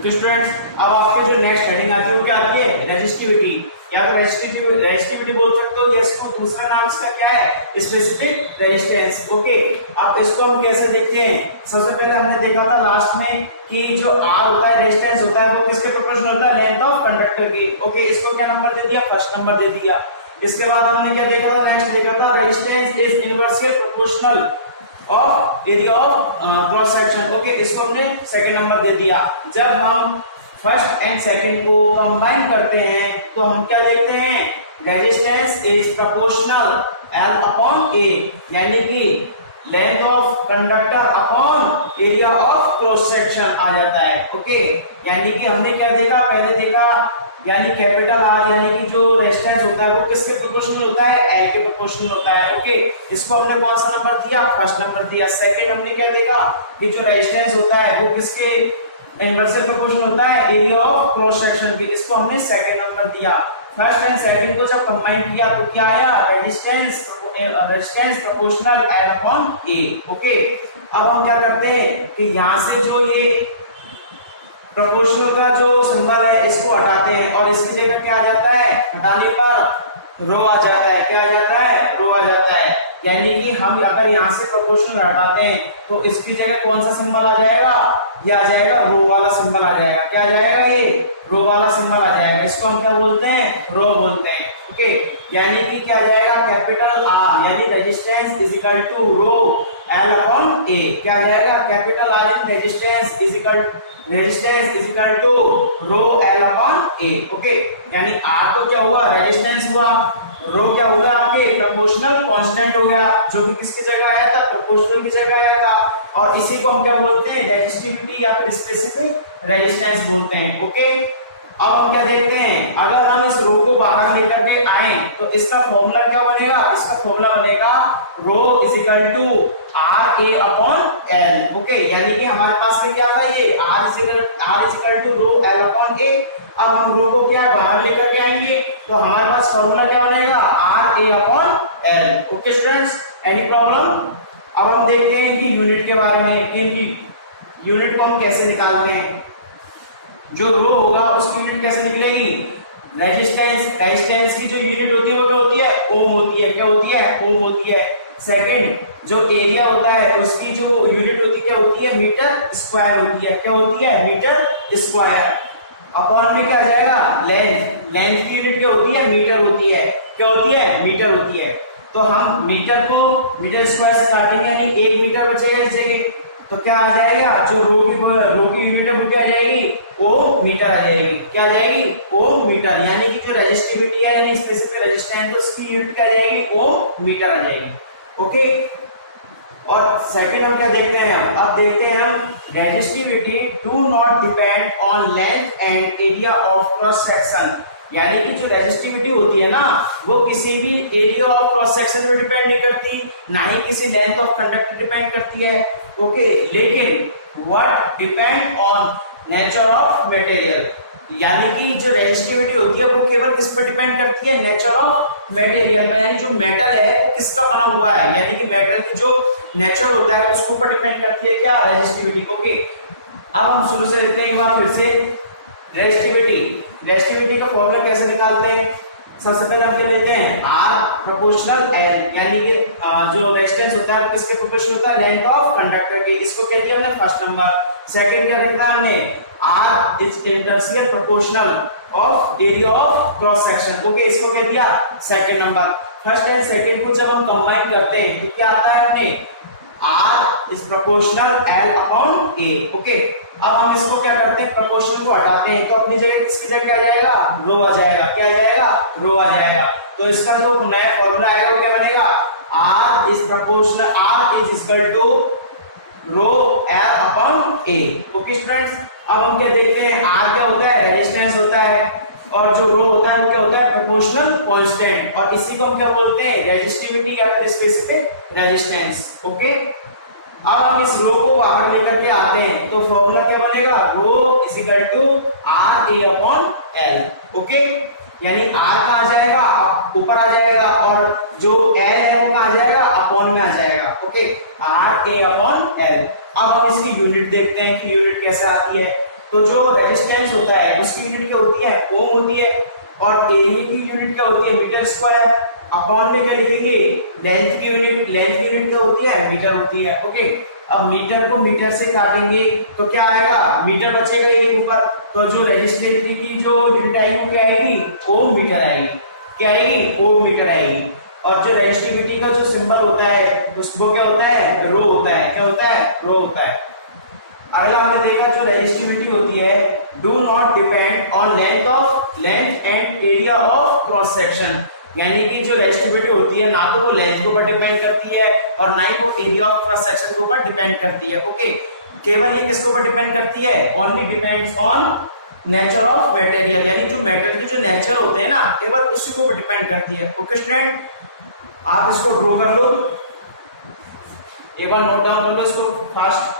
Okay students, अब आपके जो नेक्स्ट हेडिंग आती है वो क्या आती है? रेजिस्टिविटी, या तो रेजिस्टिविटी बोल सकते हो, या इसको दूसरा नाम इसका क्या है? Specific resistance. ओके, अब इसको हम कैसे देखते हैं? सबसे पहले हमने देखा था लास्ट में कि जो आर होता है, रेजिस्टेंस होता है, वो किसके प्रोपोर्शनल होता है? लेंथ ऑफ कंडक्टर की। ओके, इसको क्या नंबर दे दिया? फर्स्ट नंबर दे दिया। इसके बाद हमने क्या देखा था? नेक्स्ट देखा था resistance is inversely proportional of area of cross section. Okay, इसको हमने सेकंड नंबर दे दिया। जब हम फर्स्ट एंड सेकंड को कंबाइन करते हैं तो हम क्या देखते हैं? Resistance is proportional L upon A, यानी कि length of conductor upon area of cross section आ जाता है। ओके, यानी कि हमने क्या देखा? पहले देखा यानी कैपिटल आर, यानी कि जो रेजिस्टेंस होता है वो किसके प्रोपोर्शनल होता है? एल के प्रोपोर्शनल होता है। ओके, इसको हमने कौन सा नंबर दिया? फर्स्ट नंबर दिया। सेकंड हमने क्या देखा कि जो रेजिस्टेंस होता है वो किसके इनवर्सली प्रोपोर्शनल होता है? एरिया ऑफ क्रॉस सेक्शन की। इसको हमने सेकंड नंबर दिया। फर्स्ट एंड सेकंड को जब कंबाइन किया तो क्या आया? Resistance proportional L upon A. Okay, अब हम क्या करते हैं कि यहां से जो ये प्रोपोर्शनल का जो सिंबल है इसको हटाते हैं और इसकी जगह क्या आ जाता है? हटाने पर रो आ जाता है। क्या आ जाता है? रो आ जाता है। यानी कि हम अगर यहाँ से प्रोपोर्शनल हटाते हैं तो इसकी जगह कौन सा सिंबल आ जाएगा? ये आ जाएगा रो वाला सिंबल आ जाएगा। क्या आ जाएगा? ये रो वाला सिंबल आ जाएगा। इसको हम क्या बोलते हैं? रो बोलते हैं। ओके, यानी कि क्या आ जाएगा? कैपिटल आर यानी resistance is equal to rho L upon A. क्या आ जाएगा? Capital R in resistance is equal to rho L upon A. Okay, यानी आर तो क्या हुआ? रेजिस्टेंस हुआ। रो क्या होगा? आपके प्रोपोर्शनल कांस्टेंट हो गया, जो कि किसकी जगह आया था? प्रोपोर्शनल की जगह आया था। और इसी को हम क्या बोलते हैं? रेजिस्टिविटी या फिर स्पेसिफिक रेजिस्टेंस बोलते हैं। ओके, अब हम क्या देखते हैं? अगर हम इस रो को बाहर लेकर के आए तो इसका फॉर्मूला क्या बनेगा? इसका फॉर्मूला बनेगा rho is equal to R A upon L. Okay, यानी कि हमारे पास में क्या था? ये R is equal to rho L upon A. अब हम रो को क्या बाहर लेकर के आएंगे तो हमारे पास फॉर्मूला क्या बनेगा? R A upon L. Okay students, any problem? अब हम देखते हैं कि यूनिट के बारे में, इनकी यूनिट को हम कैसे निकालते हैं। जो रो होगा उसकी यूनिट कैसे निकलेगी? रेजिस्टेंस की जो यूनिट होती है वो क्या होती है? ओम होती है। क्या होती है? ओम होती है। सेकंड, जो एरिया होता है उसकी जो यूनिट होती है क्या होती है? मीटर स्क्वायर होती है। क्या होती है? Metre square. अपॉन में क्या आ जाएगा? लेंथ की यूनिट क्या होती है? मीटर होती है। क्या होती है? मीटर होती है। तो हम मीटर को मीटर स्क्वायर से काटेंगे यानी 1 मीटर बचेगा इस जगह, तो क्या आ जाएगा? जो रो की यूनिट है वो क्या आ जाएगी? ओम मीटर आ जाएगी। क्या आ जाएगी? ओम मीटर। यानी कि जो रेजिस्टिविटी है यानी स्पेसिफिक रेजिस्टेंस उसकी यूनिट क्या आ जाएगी? ओम मीटर आ जाएगी। ओके, और सेकंड हम क्या देखते हैं? अब देखते हैं हम resistivity do not depend on length and area of cross section. यानी कि जो रेजिस्टिविटी होती है ना वो किसी भी एरिया ऑफ क्रॉस सेक्शन पे डिपेंड नहीं करती, ना ही किसी लेंथ ऑफ कंडक्टर डिपेंड करती है। ओके, लेकिन what depend on nature of material. यानी कि जो रेजिस्टिविटी होती है वो केवल किस पर डिपेंड करती है? Nature of material. यानी जो मेटल है वो किसका बना हुआ है, यानी कि मेटल की जो नेचर होता है उसके ऊपर डिपेंड करती है क्या? रेजिस्टिविटी। ओके, अब हम शुरू से देखते हैं एक बार फिर से रेजिस्टिविटी का फॉर्मूला कैसे निकालते हैं। सबसे पहले हम क्या लेते हैं? आर प्रोपोर्शनल एल, यानी कि जो रेजिस्टेंस होता है वो किसके प्रोपोर्शनल होता है? लेंथ ऑफ कंडक्टर के। इसको क्या दिया हमने? First number. सेकंड क्या लिखा है हमने? R is inversely proportional of area of cross section. Okay, इसको क्या दिया? Second number. First and second को जब हम कंबाइन करते हैं तो क्या आता है हमने? R is proportional L upon A. Okay, अब हम इसको क्या करते हैं? प्रोपोर्शनल को हटाते हैं तो अपनी जगह किसकी जगह क्या आ जाएगा? रो आ जाएगा। क्या आ जाएगा? रो आ जाएगा। तो इसका जो नया फॉर्मूला आएगा वो क्या बनेगा? R is proportional, R is equal to rho L upon A. Okay students, अब हम क्या देखते हैं? आर क्या होता है? रेजिस्टेंस होता है, और जो रो होता है वो क्या होता है? Proportional constant. और इसी को हम क्या बोलते हैं? रेजिस्टिविटी या फिर स्पेसिफिक रेजिस्टेंस। ओके, अब हम इस रो को बाहर लेकर के आते हैं तो फॉर्मूला क्या बनेगा? Rho is equal to R A upon L. Okay, यानी आर का आ जाएगा ऊपर आ जाएगा और जो एल है वो कहाँ आ जाएगा? अपॉन में आ जाएगा। Okay, R A upon L. अब हम इसकी यूनिट देखते हैं कि यूनिट कैसे आती है। तो जो रेजिस्टेंस होता है उसकी यूनिट क्या होती है, ओम होती है, और एरिया की यूनिट क्या होती है, मीटर स्क्वायर। अपॉन में क्या लिखेंगे, लेंथ की यूनिट क्या होती है, मीटर होती है। ओके, अब मीटर को मीटर से काटेंगे तो क्या आएगा, मीटर बचेगा ये ऊपर, तो जो रेजिस्टिविटी की जो यूनिट आएगी वो क्या आएगी, ओम मीटर आएगी। क्या आएगी, ओम मीटर आएगी। और जो रेजिस्टिविटी का जो सिंबल होता है उसको क्या होता है, रो होता है। क्या होता है, रो होता है। अगला हमने देखा जो रेजिस्टिविटी होती है, do not depend on length and area of cross section, यानी कि जो रेजिस्टिविटी होती है ना तो वो लेंथ के ऊपर डिपेंड करती है और ना ही वो एरिया ऑफ क्रॉस सेक्शन के ऊपर डिपेंड करती है। ओके, केवल ये किसके ऊपर डिपेंड करती है, only depends on nature of material, यानी जो मेटल की जो नेचर होते हैं ना केवल उसी को डिपेंड करती है। ओके स्टूडेंट, आप इसको ड्रॉ कर लो, एक बार नोट डाउन कर लो इसको फास्ट।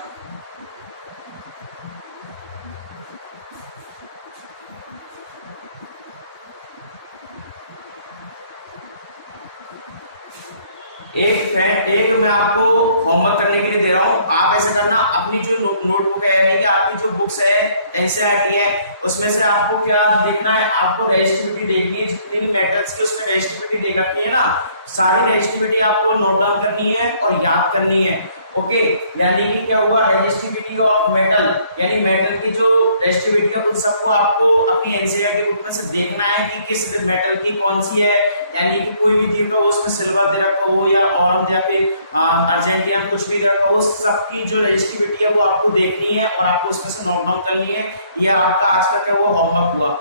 एक मैं आपको होमवर्क करने के लिए दे रहा हूँ, आप ऐसे करना, अपनी जो नोटबुक है या आपकी जो बुक्स है एनसीईआरटी है उसमें से आपको क्या देखना है, आपको रेजिस्टिविटी देखनी है, जितनी भी मेटल्स की उसमें रेजिस्टिविटी दे रखी है ना, सारी रेजिस्टिविटी आपको नोट डाउन करनी है और याद करनी है। ओके, यानी कि क्या हुआ, रेजिस्टिविटी ऑफ मेटल, यानी मेटल की जो रेजिस्टिविटी है उन सबको आपको अपनी एनसीईआरटी बुक में से देखना है कि किस मेटल की कौन सी है, यानी कि कोई भी दी हो उसमें सिल्वर दे रखा हो या और या फिर अर्जेंटीना कुछ भी दे रखा हो, सबकी जो रेजिस्टिविटी है वो आपको देखनी है और आपको उसमें से नोट डाउन करनी है। यह आपका आज का क्या हुआ, होमवर्क हुआ,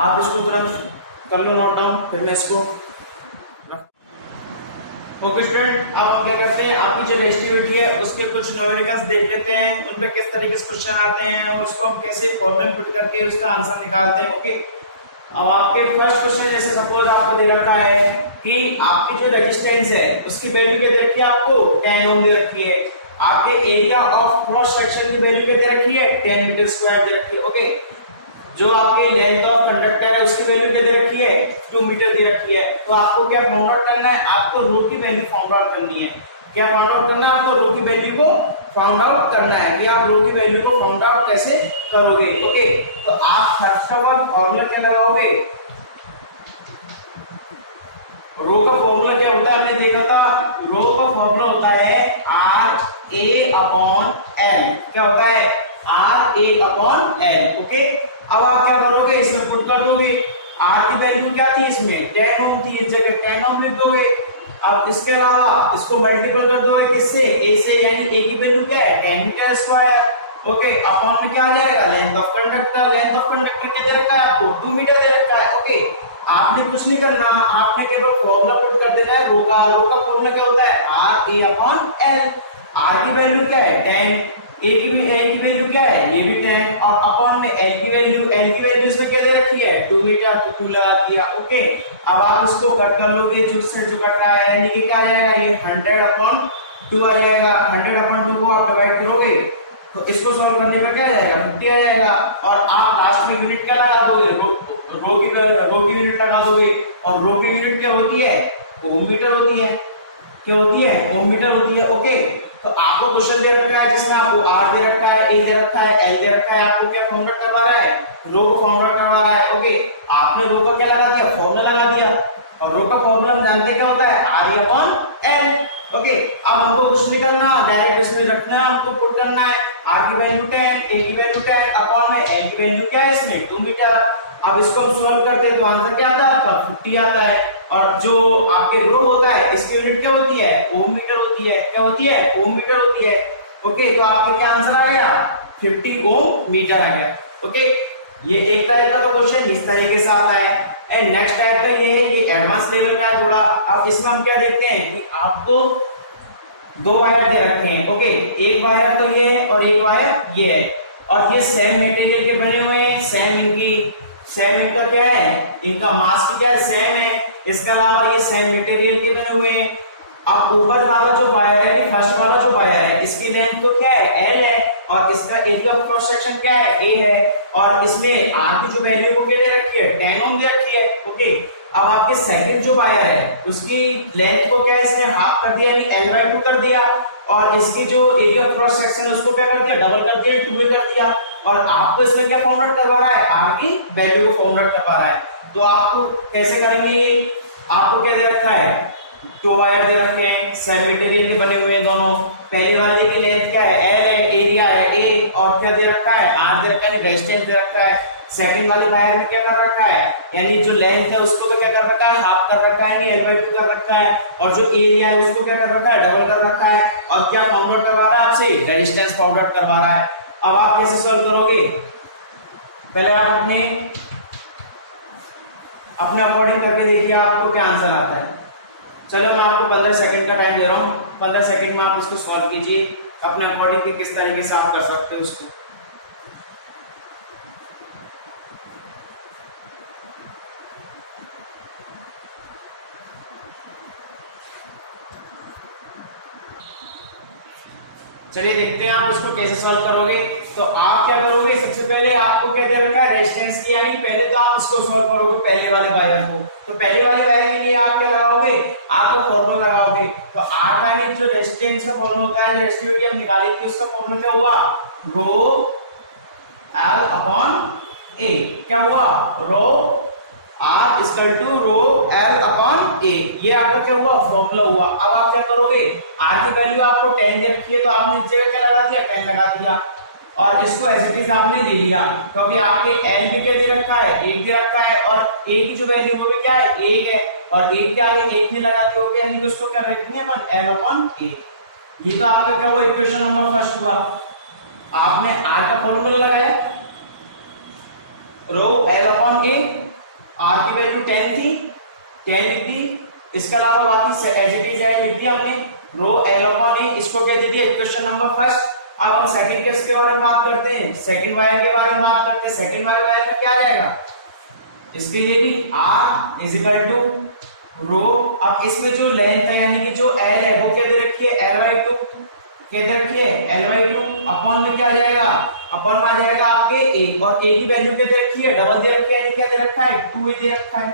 आप इसको तुरंत कर लो नोट डाउन, फिर मैं इसको। ओके स्टूडेंट, अब हम क्या करते हैं, आपकी जो रेजिस्टिविटी है उसके कुछ न्यूमेरिकल्स देख लेते हैं, उन पे किस तरीके से क्वेश्चन आते हैं और उसको हम कैसे फॉर्मूला पुट करके उसका आंसर निकालते हैं। ओके, अब आपके फर्स्ट क्वेश्चन जैसे सपोज आपको दे रखा है कि आपकी जो रेजिस्टेंस है उसकी वैल्यू क्या दे रखी है, आपको 10 ओम दे रखी है, आपके एरिया ऑफ क्रॉस सेक्शन की वैल्यू क्या दे रखी है, 10 मीटर स्क्वायर दे रखी है। ओके, जो आपके लेंथ ऑफ कंडक्टर है उसकी वैल्यू क्या दे रखी है, 2 मीटर दे रखी है। तो आपको क्या फाइंड आउट करना है, आपको रो की वैल्यू फाइंड आउट करनी है। क्या फाइंड आउट करना है, आपको रो की वैल्यू को फाइंड आउट करना है कि आप रो की वैल्यू को फाइंड आउट कैसे करोगे। ओके, तो आप फर्स्ट ऑफ ऑल फॉर्मूला क्या लगाओगे, रो का फॉर्मूला क्या होता है, आपने देखा था, रो का फॉर्मूला होता है आर ए अपॉन एल। क्या होता है, R A upon L. Okay, अब आप क्या करोगे, इसमें पुट कर दोगे, आर की वैल्यू क्या थी, इसमें 10 ओम थी, इस जगह 10 ओम लिख दोगे। अब इसके अलावा इसको मल्टीपल कर दोगे किससे, ए से, यानी ए की वैल्यू क्या है, 10 मीटर स्क्वायर। ओके, अपॉन में क्या आ जाएगा, length of conductor, length of conductor क्या दे रखा है आपको, 2 मीटर दे रखा है। ओके, आपने कुछ नहीं करना, आपने केवल फॉर्मूला पुट कर देना है रो का फॉर्मूला क्या होता है, R A upon L. R की वैल्यू क्या है 10, ए की वैल्यू क्या है, ये भी 10, और अपॉन में एल की वैल्यू इसमें क्या दे रखी है, 2 मीटर, तो 2 लगा दिया। ओके, अब आप इसको कट कर लोगे, जो से जो कट रहा है यानी कि क्या आ जाएगा, ये 100 अपॉन 2 आ जाएगा। 100 अपॉन 2 को आप डिवाइड करोगे तो इसको सॉल्व करने पर क्या आ जाएगा, 50 आ जाएगा। और आप लास्ट में यूनिट क्या लगा दोगे, रो की यूनिट लगा दोगे, और रो की यूनिट क्या होती है, ओम मीटर होती है। क्या होती है, ओम मीटर होती है। ओके, तो आपको क्वेश्चन दे रखा है जिसमें आपको आर दे रखा है, ए दे रखा है, एल दे रखा है, आपको क्या फाइंड आउट करवा रहा है, रो को फाइंड आउट करवा रहा है। ओके, आपने रो का क्या लगा दिया, फॉर्मूला लगा दिया, और रो का फॉर्मूला हम जानते क्या होता है, R E upon L. Okay, अब हमको कुछ नहीं करना, डायरेक्ट इसमें रखना, हमको पुट करना है आर की वैल्यू 10, ए की वैल्यू 10, अपॉन में एल की वैल्यू क्या है, इसमें 2 मीटर। अब इसको हम सॉल्व करते हैं तो आंसर क्या आता है आपका, 50 आता है। और जो आपके रो होता है इसकी यूनिट क्या होती है, ओम मीटर होती है। क्या होती है, ओम मीटर होती है। ओके, तो आपका क्या आंसर आ गया, 50 ओम मीटर आ गया। ओके, ये एक टाइप का तो क्वेश्चन इस तरीके से आता है। एंड नेक्स्ट टाइप का ये है, ये एडवांस लेवल का थोड़ा। अब इसमें हम क्या देखते हैं कि आपको 2 वायर दे रखे हैं। ओके, एक वायर तो ये है और एक वायर ये है, और ये सेम मटेरियल के बने हुए हैं, सेम इनका क्या है, इनका मास भी क्या है, सेम है। इसके अलावा ये सेम मटेरियल के बने हुए हैं। अब ऊपर वाला जो वायर है, फर्स्ट वाला जो वायर है, इसकी लेंथ तो क्या है, एल है, और इसका एरिया ऑफ क्रॉस सेक्शन क्या है, ए है, और इसमें आर की जो वैल्यू को क्या दे रखी है, 10 ओम दे रखी है। ओके, अब आपके सेकंड जो वायर है उसकी लेंथ को क्या है, इसने हाफ कर दिया, यानी L/2 कर दिया, और इसकी जो एरिया क्रॉस सेक्शन है उसको क्या कर दिया, डबल कर दिया, 2a कर दिया। और आपको इसमें क्या फाउंड आउट करवा रहा है, आर की वैल्यू को फाउंड आउट करवा रहा है। तो आपको कैसे करेंगे ये, आपको क्या दे रखा है, 2 वायर दे रखे हैं, सेम मटेरियल के बने हुए हैं दोनों। पहले वाले की लेंथ क्या है, एल है, एरिया है ए, और क्या दे रखा है, आर दे रखा है, रेजिस्टेंस दे रखा है। सेकंड वाले वायर में क्या कर रखा है, यानी जो लेंथ है उसको तो क्या कर रखा है, हाफ कर रखा है, यानी L/2 कर रखा है। और जो एरिया है उसको क्या कर रखा है, डबल कर रखा है। और क्या फाउंड आउट करवा रहा है आपसे, रेजिस्टेंस फाउंड आउट करवा रहा है। अब आप कैसे सॉल्व करोगे, पहले आप अपने अकॉर्डिंग करके देखिए आपको क्या आंसर आता है। चलो मैं आपको 15 सेकंड का टाइम दे रहा हूँ, 15 सेकंड में आप इसको सॉल्व कीजिए अपने अकॉर्डिंग कि किस तरीके से आप कर सकते हो उसको। चलिए देखते हैं आप इसको कैसे सॉल्व करोगे। तो आप क्या करोगे, सबसे पहले आपको क्या दे रखा है, रेजिस्टेंस की, यानी पहले तो आप इसको सॉल्व करोगे पहले वाले वायर को। तो पहले वाले वायर के लिए आप क्या लगाओगे, आपको फॉर्मूला लगाओगे। तो आर का जो रेजिस्टेंस का फॉर्मूला होता है, जो रेजिस्टिविटी हम निकाली थी, उसका फॉर्मूला क्या हुआ, रो एल अपॉन ए। क्या हुआ, rho R equal to rho L upon A, ये आपका क्या हुआ, फॉर्मूला हुआ। अब आप क्या करोगे, आर की वैल्यू आपको 10 दे रखी है, तो आपने इस जगह क्या लगा दिया, 10 लगा दिया। और इसको एज इट इज आपने ले लिया, क्योंकि आपके एल भी क्या दे रखा है, 1 दे रखा है, और ए की जो वैल्यू वो भी क्या है, 1 है, और 1 के आगे 1 नहीं लगा दोगे, यानी कि उसको क्या रखेंगे अपन, एल अपॉन ए। ये तो आपका क्या हुआ, इक्वेशन नंबर फर्स्ट हुआ। आपने आर का फॉर्मूला लगाया, rho L upon A, R की वैल्यू 10 थी, 10 लिख दी। इसके अलावा बाकी एज इट इज लिख दिया हमने, रो एल अपॉन ए, इसको क्या दे दिया, इक्वेशन नंबर फर्स्ट। अब हम सेकंड केस के बारे में बात करते हैं, सेकंड वायर के बारे में बात करते हैं। सेकंड वायर में क्या आ जाएगा, इसके लिए भी r इज इक्वल टू रो, अब इसमें जो लेंथ है यानी कि जो l है वो क्या दे रखी है, L/2, क्या दे रखी है, L/2, अपॉन में क्या आ जाएगा, अपॉन में आ जाएगा आपके a, और a की वैल्यू क्या दे रखी है, डबल दे रखी है, यानी क्या दे रखा है, 2a दे रखा है।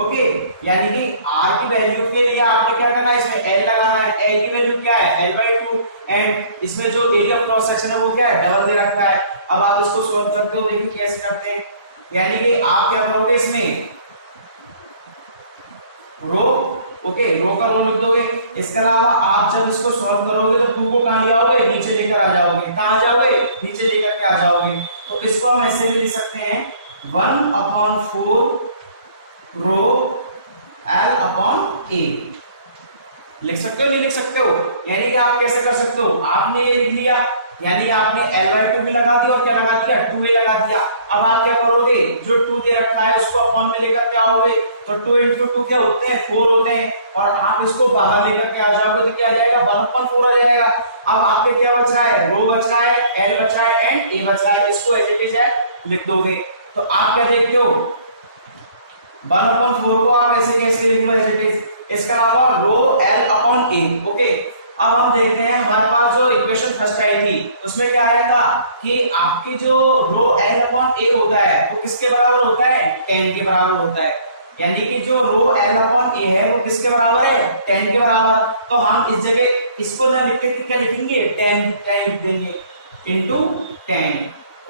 ओके, यानी कि r की वैल्यू के लिए आपने क्या करना है, इसमें l लगाना है, l की वैल्यू क्या है, L/2, एंड इसमें जो एरिया ऑफ क्रॉस सेक्शन है वो क्या है, डबल दे रखा है। अब आप इसको सॉल्व करते हो, देखिए कैसे करते हैं। यानी कि आप क्या करोगे, इसमें रो, ओके, रो का रो लिख दोगे। इसके अलावा आप जब इसको सॉल्व करोगे तो 2 को कहां ले आओगे, नीचे लेकर आ जाओगे। कहां जाओगे, नीचे लेकर के आ जाओगे। तो इसको हम ऐसे भी लिख सकते हैं, 1/4 रो एल अपॉन ए। लिख सकते हो, नहीं लिख सकते हो, यानी कि आप कैसे कर सकते हो, आपने ये लिख लिया, यानी आपने L/2 भी लगा दिया और क्या लगा दिया, 2a लगा दिया। अब आप क्या करोगे, जो 2 दे रखा है उसको अपॉन में लेकर के आओगे, तो 2 × 2 क्या होते हैं, 4 होते हैं, और आप इसको बाहर लेकर के आ जाओगे तो क्या आ जाएगा, 1/4 आ जाएगा। अब आपके क्या बच रहा है, रो बच रहा है, L बच रहा है, एंड A बच रहा है, इसको एज इट इज है लिख दोगे। तो आप क्या देखते हो, 1/4 को आप ऐसे कैसे लिख लो, एज इट इज। इसके अलावा रो एल अपॉन ए, ओके। अब हम देखते हैं, हमारे पास जो इक्वेशन फर्स्ट आई थी उसमें क्या आया था कि आपकी जो रो एल अपॉन ए होता है वो किसके बराबर होता है, 10 के बराबर होता है। यानी कि जो रो एल अपॉन ए है वो किसके बराबर है, 10 के बराबर। तो हम इस जगह इसको ना लिख के क्या लिखेंगे, 10 देंगे इनटू 10,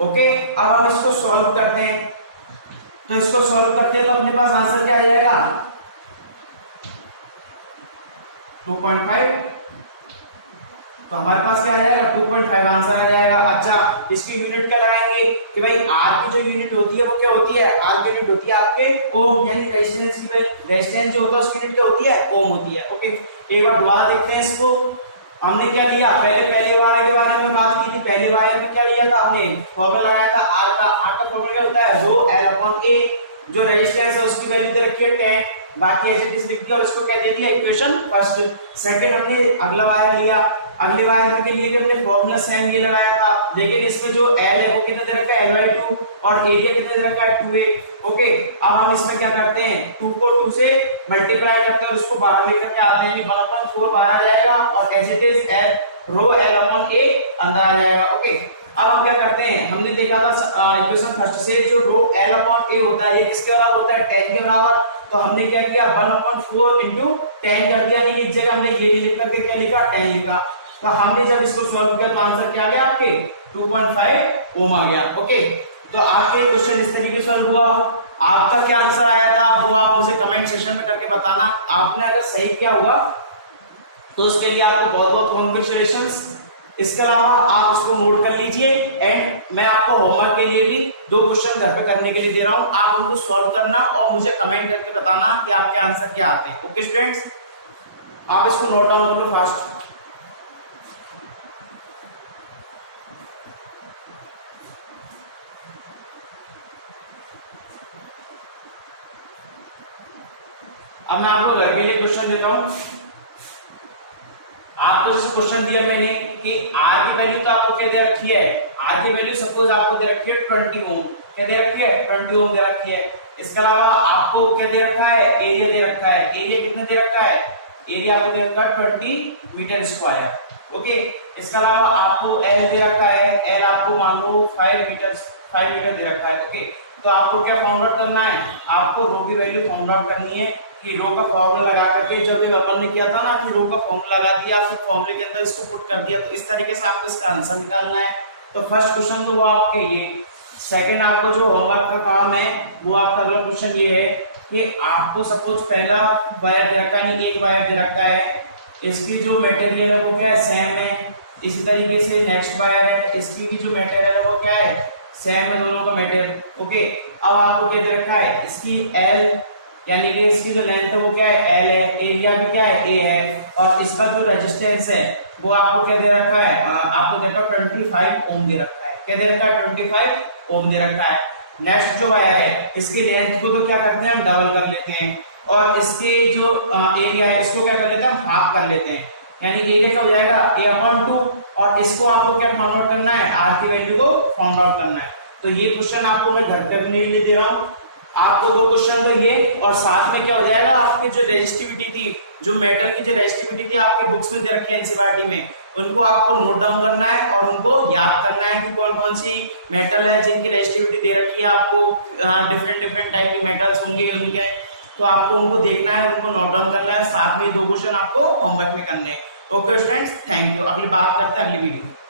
ओके। अब हम इसको सॉल्व करते हैं, तो इसको सॉल्व करते हैं तो अपने पास आंसर क्या आ जाएगा, 2.5। तो हमारे पास क्या आ जाएगा, 2.5 आंसर आ जाएगा। अच्छा, इसकी यूनिट क्या लगाएंगे कि भाई आर की जो यूनिट होती है वो क्या होती है, आर की यूनिट होती है आपके ओम, यानी रेजिस्टेंस की रेजिस्टेंस जो होता है उसकी यूनिट क्या होती है, ओम होती है। ओके, एक बार दोबारा देखते हैं इसको। हमने क्या लिया, पहले वायर के बारे में बात की थी। पहले वायर में क्या लिया था हमने, फॉर्मूला लगाया था आर का फॉर्मूला क्या होता है, रो एल अपॉन ए। जो रेजिस्टेंस है उसकी वैल्यू दे रखी है 10, बाकी एज इट इज लिख दिया और इसको क्या दे दिया, इक्वेशन फर्स्ट। सेकंड हमने अगला वायर लिया, अगले वायर के लिए भी हमने फॉर्मूला सेम ये लगाया था, लेकिन इसमें जो एल है वो कितना दे रखा है, L/2, और एरिया कितना दे रखा है, 2a। ओके, अब हम इसमें क्या करते हैं, 2 को 2 से मल्टीप्लाई करते हैं और उसको बाहर लेकर के आते हैं, 1/4 बाहर आ जाएगा और as it is rho L upon A अंदर आ जाएगा। ओके, अब हम क्या करते हैं, हमने देखा था इक्वेशन फर्स्ट से जो रो एल अपॉन ए होता है ये किसके बराबर होता है, 10 के बराबर। तो हमने क्या किया, 1/4 × 10 कर दिया, यानी कि इस जगह हमने ये लिख करके क्या लिखा, 10 लिखा। तो हमने जब इसको सॉल्व किया तो आंसर क्या आ गया आपके 2.5 ओम आ गया। ओके, तो आपके क्वेश्चन इस तरीके से सॉल्व हुआ। आपका क्या आंसर आया था वो आप मुझे कमेंट सेक्शन में करके बताना। आपने अगर सही क्या हुआ तो उसके लिए आपको बहुत बहुत कांग्रेचुलेशंस। इसके अलावा आप उसको नोट कर लीजिए एंड मैं आपको होमवर्क के लिए भी 2 क्वेश्चन घर पे करने के लिए दे रहा हूं, आप उनको सॉल्व करना और मुझे कमेंट करके बताना कि आपके आंसर क्या आते हैं। ओके स्टूडेंट्स, आप इसको नोट डाउन कर लो फास्ट। अब मैं आपको घर के लिए क्वेश्चन देता हूं। आपको जैसे क्वेश्चन दिया मैंने कि आर की वैल्यू तो आपको क्या दे रखी है, आर की वैल्यू सपोज आपको दे रखी है 20 ओम, क्या दे रखी है 20 ओम दे रखी है। इसके अलावा आपको क्या दे रखा है, एरिया दे रखा है। एरिया कितना दे रखा है, एरिया आपको दे रखा है 20 मीटर स्क्वायर। ओके, इसके अलावा आपको एल दे रखा है, एल आपको मान लो 5 मीटर दे रखा है। ओके, तो आपको क्या फाउंड आउट करना है, आपको रो की वैल्यू फाउंड आउट करनी है कि रो का फॉर्मूला लगा करके, जब ये अपन ने किया था ना कि रो का फॉर्मूला लगा दिया फिर फॉर्मूले के अंदर इसको पुट कर दिया, तो इस तरीके से आपको इसका आंसर निकालना है। तो फर्स्ट क्वेश्चन तो वो आपके ये। सेकंड आपको जो होमवर्क का काम है वो आपका अगला क्वेश्चन ये है कि आपको सपोज पहला वायर दे रखा है, एक वायर दे रखा है, इसकी जो मटेरियल है वो क्या है, सेम है। इसी तरीके से नेक्स्ट वायर है, इसकी भी जो मटेरियल है वो क्या है, सेम है दोनों का मटेरियल। ओके, अब आपको क्या दे रखा है, इसकी एल यानी कि इसकी जो लेंथ है वो क्या है, एल है, एरिया भी क्या है, ए है, और इसका जो रेजिस्टेंस है वो आपको क्या दे रखा है, आपको दे रखा है 25 ओम दे रखा है। क्या दे रखा है, 25 ओम दे रखा है। नेक्स्ट जो वायर है इसकी लेंथ को तो क्या करते हैं हम डबल कर लेते हैं, और इसके जो एरिया है इसको क्या कर लेते हैं हम हाफ कर लेते हैं, यानी एरिया क्या हो जाएगा a/2, और इसको आपको क्या फाउंड आउट करना है, आर की वैल्यू को फाउंड आउट करना है। तो ये क्वेश्चन आपको मैं घर पे करने के लिए दे रहा हूँ। आपको 2 क्वेश्चन तो ये, और साथ में क्या हो जाएगा आपकी जो रेजिस्टिविटी थी, जो मेटल की जो रेजिस्टिविटी थी आपके बुक्स में दे रखी है एनसीईआरटी में, उनको आपको नोट डाउन करना है और उनको याद करना है कि कौन कौन सी मेटल है जिनकी रेजिस्टिविटी दे रखी है आपको, डिफरेंट टाइप के मेटल्स होंगे उनके, तो आपको उनको देखना है, उनको नोट डाउन करना है। साथ में 2 क्वेश्चन आपको होमवर्क में करने हैं। Okay students, thank you. अगली बात करते हैं अगली वीडियो।